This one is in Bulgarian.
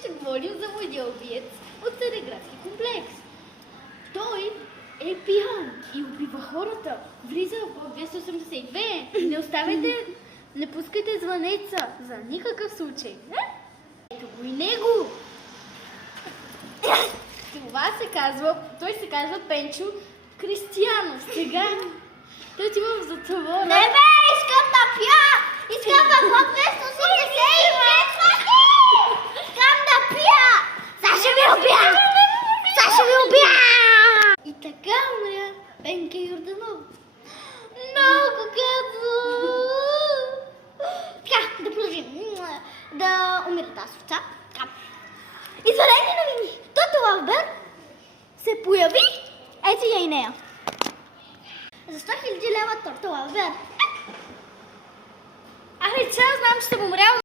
ще говорим за младия убиец от Цареградски комплекс. Той е пиян и убива хората. Влиза в 282. Не оставяйте, не пускайте звънеца за никакъв случай. Ето го и него. Той се казва Пенчо Кристиянов. Сега той отива в затвора. Не бе, искам да пия! Искам да по 282! Искам да пия! Саша ми убия! Саша ми убия! И така умря Пенка Йорданов. Много гадно! Така, да продължим. Да умира тази овца. Извънредни новини! Тото Лавбер се появи. Ето я и нея. За 100 000 лева Тото Лавбер. Абе, че знам, че съм умрял.